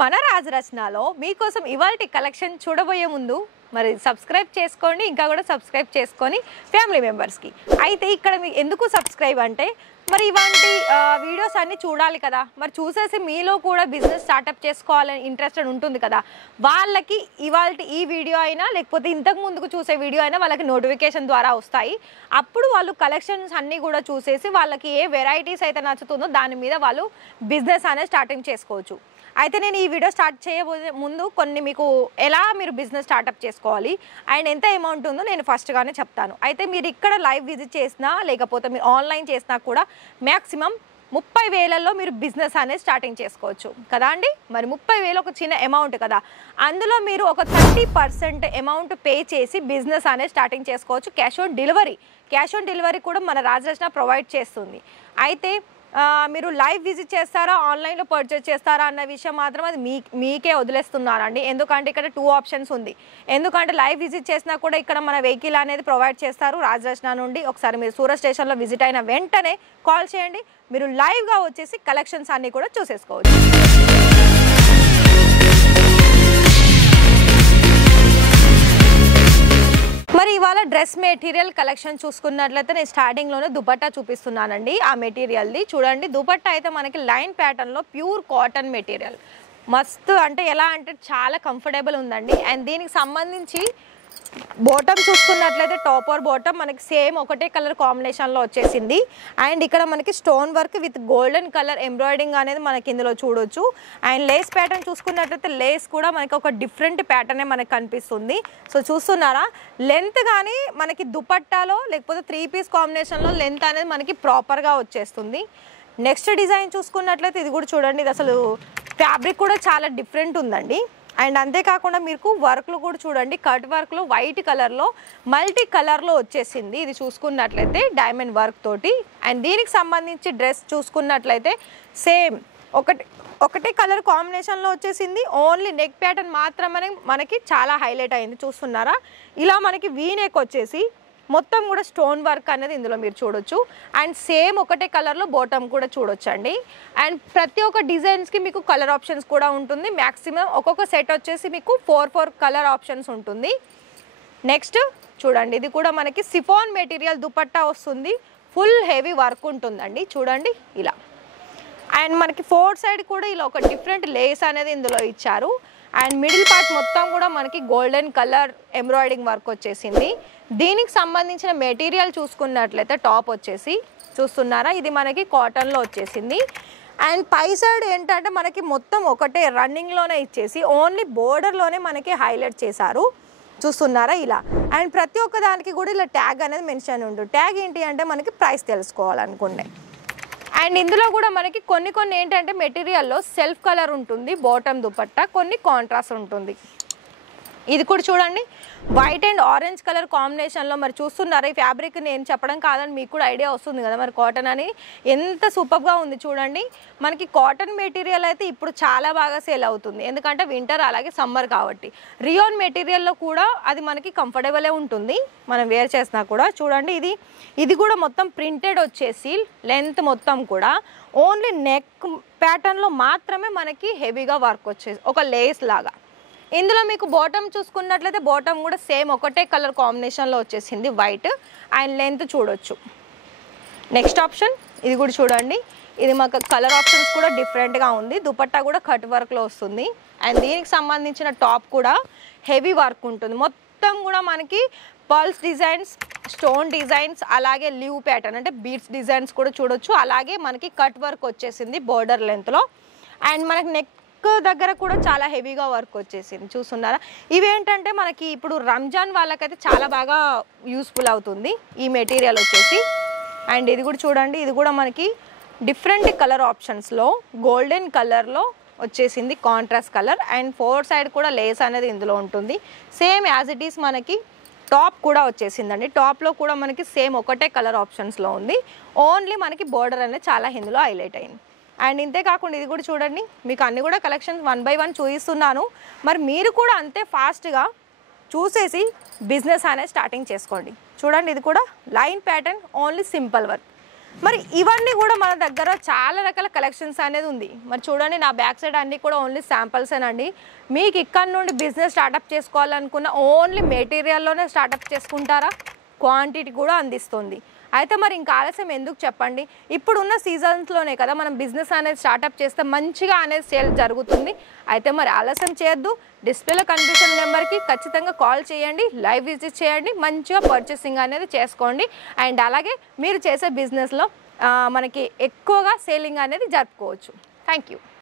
మన రాజరత్నాలో మీకోసం ఇవాల్టి కలెక్షన్ చూడబోయే ముందు మరి సబ్స్క్రైబ్ చేసుకోండి, ఇంకా కూడా సబ్స్క్రైబ్ చేసుకొని ఫ్యామిలీ మెంబర్స్కి. అయితే ఇక్కడ మీకు ఎందుకు సబ్స్క్రైబ్ అంటే మరి ఇలాంటి వీడియోస్ అన్నీ చూడాలి కదా, మరి చూసేసి మీలో కూడా బిజినెస్ స్టార్టప్ చేసుకోవాలని ఇంట్రెస్టెడ్ ఉంటుంది కదా, వాళ్ళకి ఇవాల్టి ఈ వీడియో అయినా లేకపోతే ఇంతకు ముందుకు చూసే వీడియో అయినా వాళ్ళకి నోటిఫికేషన్ ద్వారా వస్తాయి. అప్పుడు వాళ్ళు కలెక్షన్స్ అన్నీ కూడా చూసేసి వాళ్ళకి ఏ వెరైటీస్ అయితే నచ్చుతుందో దాని మీద వాళ్ళు బిజినెస్ అనేది స్టార్టింగ్ చేసుకోవచ్చు. అయితే నేను ఈ వీడియో స్టార్ట్ చేయబోయే ముందు కొన్ని మీకు ఎలా మీరు బిజినెస్ స్టార్టప్ చేసుకోవాలి అండ్ ఎంత అమౌంట్ ఉందో నేను ఫస్ట్గానే చెప్తాను. అయితే మీరు ఇక్కడ లైవ్ విజిట్ చేసినా లేకపోతే మీరు ఆన్లైన్ చేసినా కూడా మ్యాక్సిమం 30,000లో మీరు బిజినెస్ అనేది స్టార్టింగ్ చేసుకోవచ్చు కదా అండి. మరి 30,000 ఒక చిన్న అమౌంట్ కదా, అందులో మీరు ఒక 30% అమౌంట్ పే చేసి బిజినెస్ అనేది స్టార్టింగ్ చేసుకోవచ్చు. క్యాష్ ఆన్ డెలివరీ కూడా మన రాజరత్న ప్రొవైడ్ చేస్తుంది. అయితే మీరు లైవ్ విజిట్ చేస్తారా ఆన్లైన్లో పర్చేస్ చేస్తారా అన్న విషయం మాత్రం అది మీకే వదిలేస్తున్నానండి. ఎందుకంటే ఇక్కడ 2 ఆప్షన్స్ ఉంది. ఎందుకంటే లైవ్ విజిట్ చేసినా కూడా ఇక్కడ మన వెహికల్ అనేది ప్రొవైడ్ చేస్తారు రాజరత్న నుండి. ఒకసారి మీరు సూరత్ స్టేషన్లో విజిట్ అయిన వెంటనే కాల్ చేయండి, మీరు లైవ్గా వచ్చేసి కలెక్షన్స్ అన్నీ కూడా చూసేసుకోవచ్చు. మరి ఇవాళ డ్రెస్ మెటీరియల్ కలెక్షన్ చూసుకున్నట్లయితే నేను స్టార్టింగ్లోనే దుపట్టా చూపిస్తున్నానండి. ఆ మెటీరియల్ది చూడండి, దుపట్టా అయితే మనకి లైన్ ప్యాటర్న్లో ప్యూర్ కాటన్ మెటీరియల్ మస్తు, అంటే ఎలా అంటే చాలా కంఫర్టబుల్ ఉందండి. అండ్ దీనికి సంబంధించి బాటమ్ చూసుకున్నట్లయితే టాప్ ఆర్ బాటమ్ మనకి సేమ్ ఒకటే కలర్ కాంబినేషన్లో వచ్చేసింది. అండ్ ఇక్కడ మనకి stone work with golden colour embroidering అనేది మనకి ఇందులో చూడొచ్చు. అండ్ లేస్ ప్యాటర్న్ చూసుకున్నట్లయితే లేస్ కూడా మనకి ఒక డిఫరెంట్ ప్యాటర్నే మనకి కనిపిస్తుంది. సో చూస్తున్నారా, లెంత్ కానీ మనకి దుపట్టాలో లేకపోతే 3 పీస్ కాంబినేషన్లో లెంత్ అనేది మనకి ప్రాపర్గా వచ్చేస్తుంది. నెక్స్ట్ డిజైన్ చూసుకున్నట్లయితే ఇది కూడా చూడండి, ఇది అసలు ఫ్యాబ్రిక్ కూడా చాలా డిఫరెంట్ ఉందండి. అండ్ అంతేకాకుండా మీకు వర్క్లు కూడా చూడండి, కట్ వర్క్లో వైట్ కలర్లో మల్టీ కలర్లో వచ్చేసింది. ఇది చూసుకున్నట్లయితే డైమండ్ వర్క్ తోటి. అండ్ దీనికి సంబంధించి డ్రెస్ చూసుకున్నట్లయితే సేమ్ ఒకటే కలర్ కాంబినేషన్లో వచ్చేసింది. ఓన్లీ నెక్ ప్యాటర్న్ మాత్రమే మనకి చాలా హైలైట్ అయింది. చూస్తున్నారా, ఇలా మనకి వీ నెక్ వచ్చేసి మొత్తం కూడా స్టోన్ వర్క్ అనేది ఇందులో మీరు చూడొచ్చు. అండ్ సేమ్ ఒకటే కలర్లో బాటమ్ కూడా చూడొచ్చు అండి. అండ్ ప్రతి ఒక్క డిజైన్స్కి మీకు కలర్ ఆప్షన్స్ కూడా ఉంటుంది. మ్యాక్సిమం ఒక్కొక్క సెట్ వచ్చేసి మీకు 4 కలర్ ఆప్షన్స్ ఉంటుంది. నెక్స్ట్ చూడండి, ఇది కూడా మనకి సిఫాన్ మెటీరియల్ దుపట్టా వస్తుంది. ఫుల్ హెవీ వర్క్ ఉంటుందండి చూడండి ఇలా. అండ్ మనకి 4 సైడ్ కూడా ఇలా ఒక డిఫరెంట్ లేస్ అనేది ఇందులో ఇచ్చారు. అండ్ మిడిల్ పార్ట్ మొత్తం కూడా మనకి గోల్డెన్ కలర్ ఎంబ్రాయిడింగ్ వర్క్ వచ్చేసింది. దీనికి సంబంధించిన మెటీరియల్ చూసుకున్నట్లయితే టాప్ వచ్చేసి చూస్తున్నారా, ఇది మనకి కాటన్లో వచ్చేసింది. అండ్ పై సైడ్ ఏంటంటే మనకి మొత్తం ఒకటే రన్నింగ్లోనే ఇచ్చేసి ఓన్లీ బోర్డర్లోనే మనకి హైలైట్ చేశారు. చూస్తున్నారా ఇలా. అండ్ ప్రతి ఒక్క దానికి కూడా ఇలా ట్యాగ్ అనేది మెన్షన్ ఉంటుంది. ట్యాగ్ ఏంటి అంటే మనకి ప్రైస్ తెలుసుకోవాలనుకుంటే. అండ్ ఇందులో కూడా మనకి కొన్ని ఏంటంటే మెటీరియల్లో సెల్ఫ్ కలర్ ఉంటుంది బాటమ్ దుపట్టా, కొన్ని కాంట్రాస్ట్ ఉంటుంది. ఇది కూడా చూడండి, వైట్ అండ్ ఆరెంజ్ కలర్ కాంబినేషన్లో. మరి చూస్తున్నారా, ఈ ఫ్యాబ్రిక్ నేను చెప్పడం కాదని మీకు కూడా ఐడియా వస్తుంది కదా, మరి కాటన్ అని ఎంత సూపర్గా ఉంది చూడండి. మనకి కాటన్ మెటీరియల్ అయితే ఇప్పుడు చాలా బాగా సేల్ అవుతుంది, ఎందుకంటే వింటర్ అలాగే సమ్మర్ కాబట్టి. రియోన్ మెటీరియల్లో కూడా అది మనకి కంఫర్టబులే ఉంటుంది మనం వేర్ చేసినా కూడా. చూడండి, ఇది కూడా మొత్తం ప్రింటెడ్ వచ్చేసి లెంత్ మొత్తం కూడా ఓన్లీ నెక్ ప్యాటర్న్లో మాత్రమే మనకి హెవీగా వర్క్ వచ్చేసి ఒక లేస్ లాగా. ఇందులో మీకు బాటమ్ చూసుకున్నట్లయితే బాటమ్ కూడా సేమ్ ఒకటే కలర్ కాంబినేషన్లో వచ్చేసింది వైట్. అండ్ లెంత్ చూడొచ్చు. నెక్స్ట్ ఆప్షన్ ఇది కూడా చూడండి, ఇది మాకు కలర్ ఆప్షన్స్ కూడా డిఫరెంట్గా ఉంది. దుపట్టా కూడా కట్ వర్క్లో వస్తుంది. అండ్ దీనికి సంబంధించిన టాప్ కూడా హెవీ వర్క్ ఉంటుంది. మొత్తం కూడా మనకి పల్స్ డిజైన్స్, స్టోన్ డిజైన్స్, అలాగే లీవ్ ప్యాటర్న్ అంటే బీడ్స్ డిజైన్స్ కూడా చూడొచ్చు. అలాగే మనకి కట్ వర్క్ వచ్చేసింది బోర్డర్ లెంత్లో. అండ్ మనకి నెక్ దగ్గర కూడా చాలా హెవీగా వర్క్ వచ్చేసింది. చూస్తున్నారా, ఇవేంటంటే మనకి ఇప్పుడు రంజాన్ వాళ్ళకైతే చాలా బాగా యూస్ఫుల్ అవుతుంది ఈ మెటీరియల్ వచ్చేసి. అండ్ ఇది కూడా చూడండి, ఇది కూడా మనకి డిఫరెంట్ కలర్ ఆప్షన్స్లో గోల్డెన్ కలర్లో వచ్చేసింది, కాంట్రాస్ట్ కలర్. అండ్ 4 సైడ్ కూడా లేస్ అనేది ఇందులో ఉంటుంది. సేమ్ యాజ్ ఇట్ ఈస్ మనకి టాప్ కూడా వచ్చేసిందండి. టాప్లో కూడా మనకి సేమ్ ఒకటే కలర్ ఆప్షన్స్లో ఉంది. ఓన్లీ మనకి బోర్డర్ అనేది చాలా ఇందులో హైలైట్ అయింది. అండ్ ఇంతే కాకుండా ఇది కూడా చూడండి, మీకు అన్ని కూడా కలెక్షన్స్ 1 by 1 చూపిస్తున్నాను. మరి మీరు కూడా అంతే ఫాస్ట్గా చూసేసి బిజినెస్ అనేది స్టార్టింగ్ చేసుకోండి. చూడండి, ఇది కూడా line pattern, only simple work. మరి ఇవన్నీ కూడా మన దగ్గర చాలా రకాల కలెక్షన్స్ అనేది ఉంది. మరి చూడండి నా బ్యాక్ సైడ్ అన్నీ కూడా ఓన్లీ శాంపిల్సేనండి. మీకు ఇక్కడ నుండి బిజినెస్ స్టార్టప్ చేసుకోవాలనుకున్న ఓన్లీ మెటీరియల్లోనే స్టార్టప్ చేసుకుంటారా, క్వాంటిటీ కూడా అందిస్తుంది. అయితే మరి ఇంకా ఆలస్యం ఎందుకు చెప్పండి, ఇప్పుడున్న సీజన్స్లోనే కదా మనం బిజినెస్ అనేది స్టార్టప్ చేస్తే మంచిగా అనేది సేల్ జరుగుతుంది. అయితే మరి ఆలస్యం చేయొద్దు, డిస్ప్లేలో కనిపిస్తున్న నెంబర్కి ఖచ్చితంగా కాల్ చేయండి, లైవ్ విజిట్ చేయండి, మంచిగా పర్చేసింగ్ అనేది చేసుకోండి. అండ్ అలాగే మీరు చేసే బిజినెస్లో మనకి ఎక్కువగా సేలింగ్ అనేది జరుపుకోవచ్చు. Thank you.